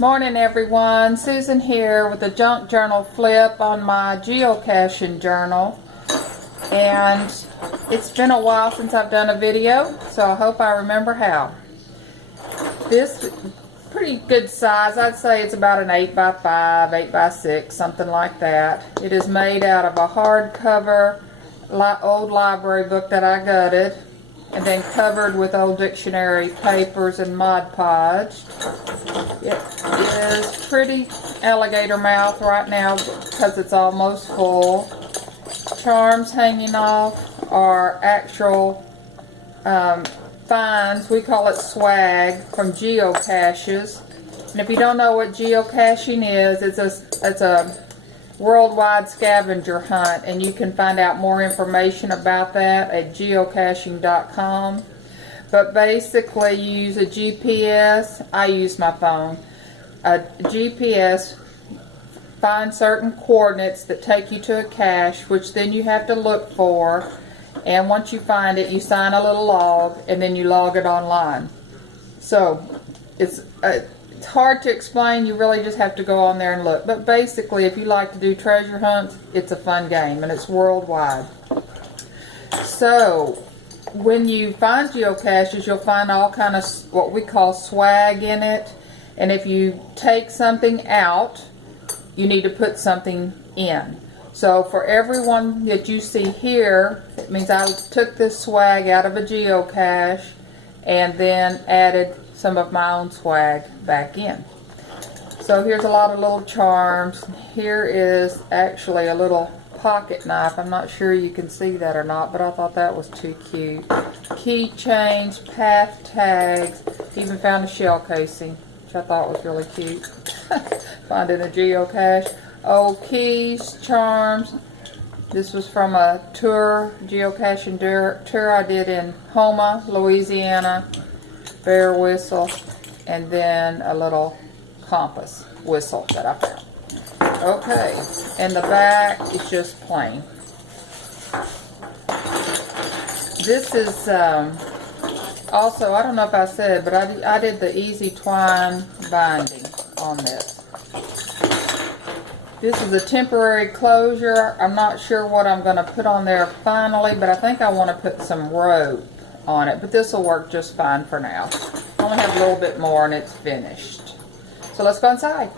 Morning everyone, Susan here with a junk journal flip on my geocaching journal, and it's been a while since I've done a video, so I hope I remember how. This pretty good size, I'd say it's about an 8x5, 8x6, something like that. It is made out of a hardcover old library book that I gutted and then covered with old dictionary papers and Mod Podge. It is pretty alligator mouth right now because it's almost full. Charms hanging off are actual finds. We call it swag from geocaches. And if you don't know what geocaching is, it's a worldwide scavenger hunt, and you can find out more information about that at geocaching.com. But basically you use a GPS. I use my phone. A GPS finds certain coordinates that take you to a cache, which then you have to look for, and once you find it you sign a little log and then you log it online. So it's hard to explain. You really just have to go on there and look. But basically, if you like to do treasure hunts, it's a fun game, and it's worldwide. So when you find geocaches, you'll find all kind of what we call swag in it. And if you take something out, you need to put something in. So for everyone that you see here, it means I took this swag out of a geocache and then added some of my own swag back in. So here's a lot of little charms. Here is actually a little pocket knife. I'm not sure you can see that or not, but I thought that was too cute. Keychains, path tags, even found a shell casing, which I thought was really cute. Find in a geocache. Old keys, charms. This was from a geocaching tour I did in Houma, Louisiana. Bear whistle, and then a little compass whistle that I found. Okay, and the back is just plain. This is also, I don't know if I said, but I did the easy twine binding on this. This is a temporary closure. I'm not sure what I'm going to put on there finally, but I think I want to put some rope on it, but this will work just fine for now. I only have a little bit more and it's finished. So let's go inside.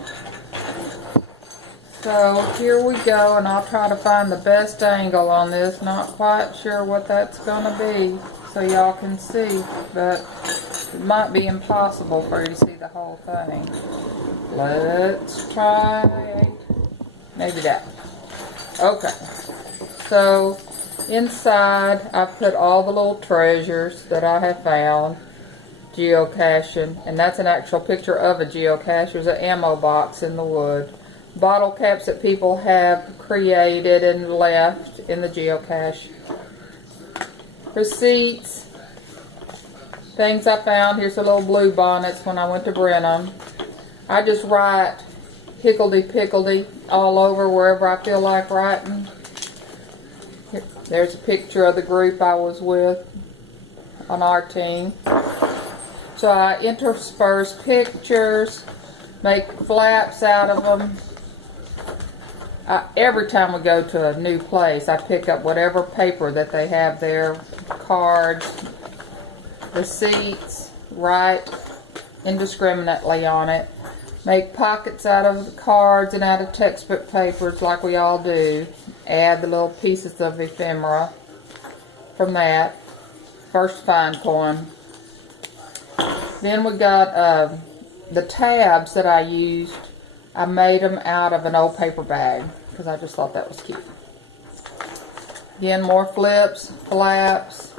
So here we go, and I'll try to find the best angle on this. Not quite sure what that's going to be so y'all can see, but it might be impossible for you to see the whole thing. Let's try maybe that. Okay, so inside I've put all the little treasures that I have found geocaching, and that's an actual picture of a geocache. There's an ammo box in the wood. Bottle caps that people have created and left in the geocache. Receipts. Things I found. Here's the little blue bonnets when I went to Brenham. I just write higgledy-piggledy all over wherever I feel like writing. There's a picture of the group I was with on our team. So I intersperse pictures, make flaps out of them. Every time we go to a new place, I pick up whatever paper that they have there, cards, receipts, write indiscriminately on it. Make pockets out of the cards and out of textbook papers like we all do. Add the little pieces of ephemera from that. First fine coin. Then we got the tabs that I used. I made them out of an old paper bag because I just thought that was cute. Again, more flips, flaps.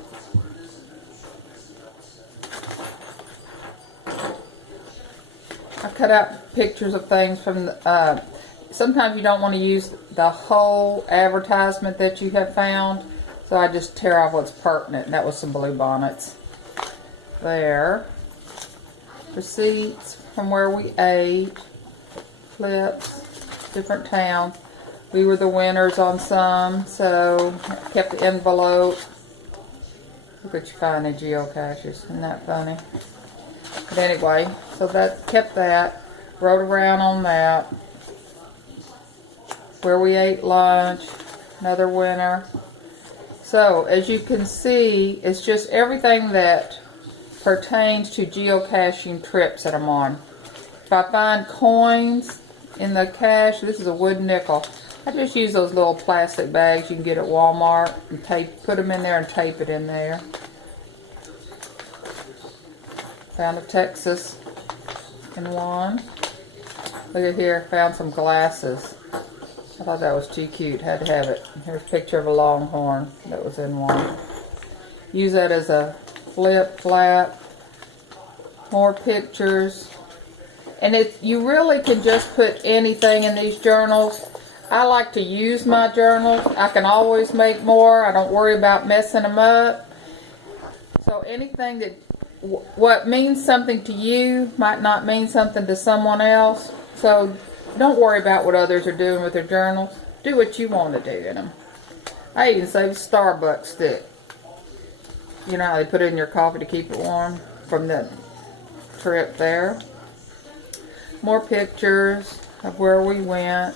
I cut out pictures of things from the, sometimes you don't want to use the whole advertisement that you have found, so I just tear off what's pertinent, and that was some blue bonnets. There. Receipts from where we ate. Flips. Different towns. We were the winners on some, so I kept the envelope. Look what you find in geocaches. Isn't that funny? But anyway, so that kept that. Wrote around on that. Where we ate lunch. Another winner. So, as you can see, it's just everything that pertains to geocaching trips that I'm on. If I find coins in the cache, this is a wooden nickel. I just use those little plastic bags you can get at Walmart and put them in there and tape it in there. Found a Texas in one. Look at here, found some glasses. I thought that was too cute, had to have it. Here's a picture of a longhorn that was in one. Use that as a flip flap. More pictures. And you really can just put anything in these journals. I like to use my journals. I can always make more. I don't worry about messing them up. So anything that, what means something to you might not mean something to someone else. So don't worry about what others are doing with their journals. Do what you want to do in them. I even saved a Starbucks stick. You know how they put it in your coffee to keep it warm from the trip there. More pictures of where we went.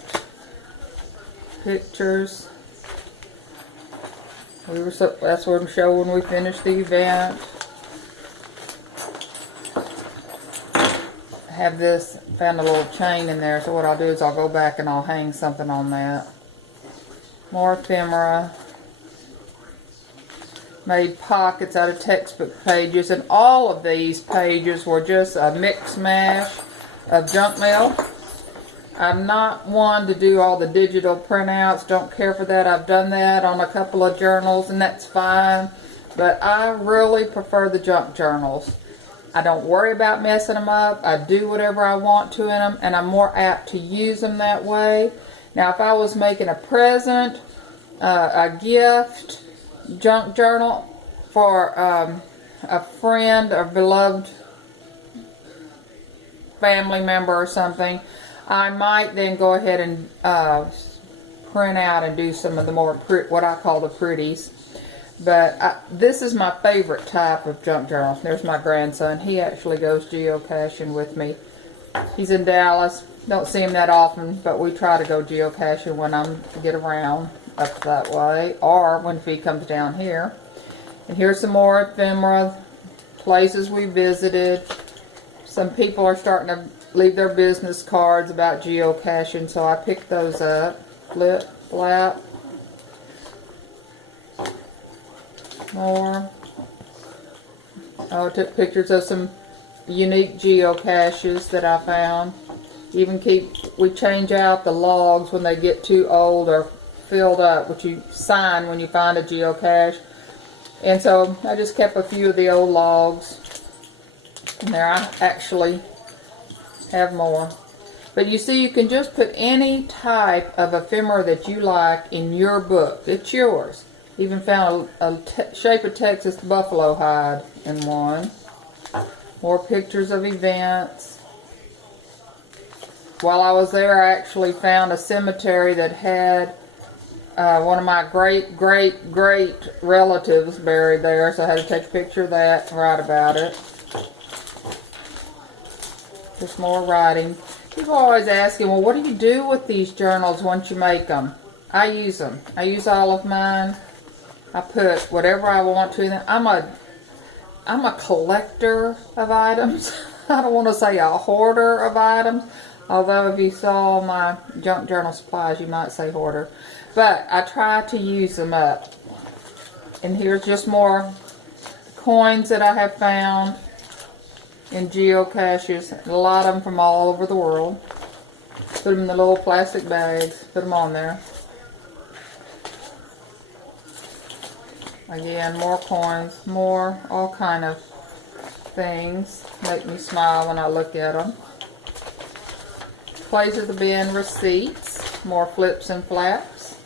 Pictures. That's what I'm showing when we finished the event. I have this, found a little chain in there, so what I'll do is I'll go back and I'll hang something on that. More ephemera. Made pockets out of textbook pages, and all of these pages were just a mix mash of junk mail. I'm not one to do all the digital printouts, don't care for that. I've done that on a couple of journals and that's fine, but I really prefer the junk journals. I don't worry about messing them up. I do whatever I want to in them, and I'm more apt to use them that way. Now if I was making a present, a gift, junk journal for a friend or beloved family member or something, I might then go ahead and print out and do some of the more, what I call the pretties. But this is my favorite type of junk journal. There's my grandson. He actually goes geocaching with me. He's in Dallas. Don't see him that often, but we try to go geocaching when I get around up that way, or when he comes down here. And here's some more ephemera, places we visited. Some people are starting to leave their business cards about geocaching, so I picked those up. Flip, flap. More. Oh, I took pictures of some unique geocaches that I found. Even we change out the logs when they get too old or filled up, which you sign when you find a geocache. And so I just kept a few of the old logs. And there I actually have more. But you see, you can just put any type of ephemera that you like in your book. It's yours. Even found a shape of Texas buffalo hide in one. More pictures of events. While I was there, I actually found a cemetery that had one of my great relatives buried there, so I had to take a picture of that and write about it. Just more writing. People are always asking, well, what do you do with these journals once you make them? I use them. I use all of mine. I put whatever I want to in them. I'm a collector of items. I don't want to say a hoarder of items, although if you saw my junk journal supplies, you might say hoarder. But I try to use them up. And here's just more coins that I have found in geocaches. A lot of them from all over the world. Put them in the little plastic bags. Put them on there. Again, more coins, more all kind of things. Make me smile when I look at them. Places to be in receipts. More flips and flaps.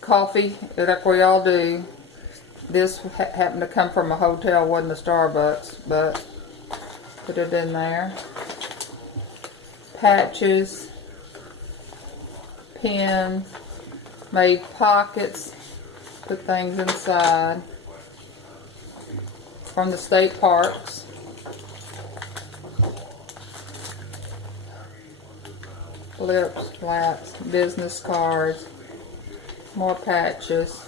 Coffee, like we all do. This happened to come from a hotel, wasn't a Starbucks, but put it in there. Patches. Pins. Made pockets. Put things inside. From the state parks. blips, flaps, business cards, more patches,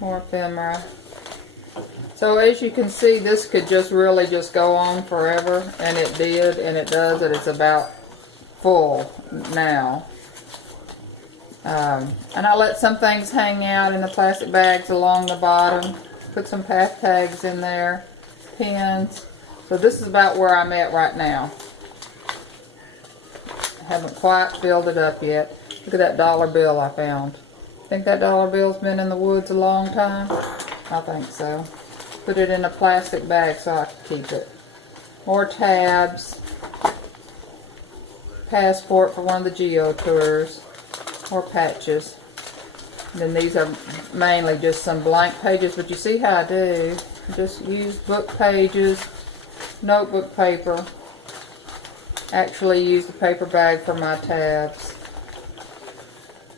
more ephemera. So as you can see, this could just really just go on forever, and it did, and it does, and it's about full now. And I let some things hang out in the plastic bags along the bottom. Put some path tags in there, pins. So this is about where I'm at right now. I haven't quite filled it up yet. Look at that dollar bill I found. Think that dollar bill's been in the woods a long time? I think so. Put it in a plastic bag so I can keep it. More tabs. Passport for one of the geo tours. More patches. And then these are mainly just some blank pages, but you see how I do. I just use book pages, notebook paper. Actually use the paper bag for my tabs.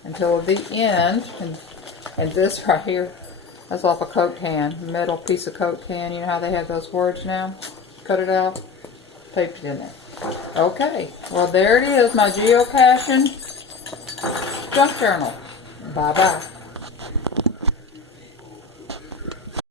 Until the end, and this right here, that's off a Coke can, metal piece of Coke can. You know how they have those words now? Cut it out, taped it in there. Okay, well there it is, my geocaching junk journal. Bye-bye.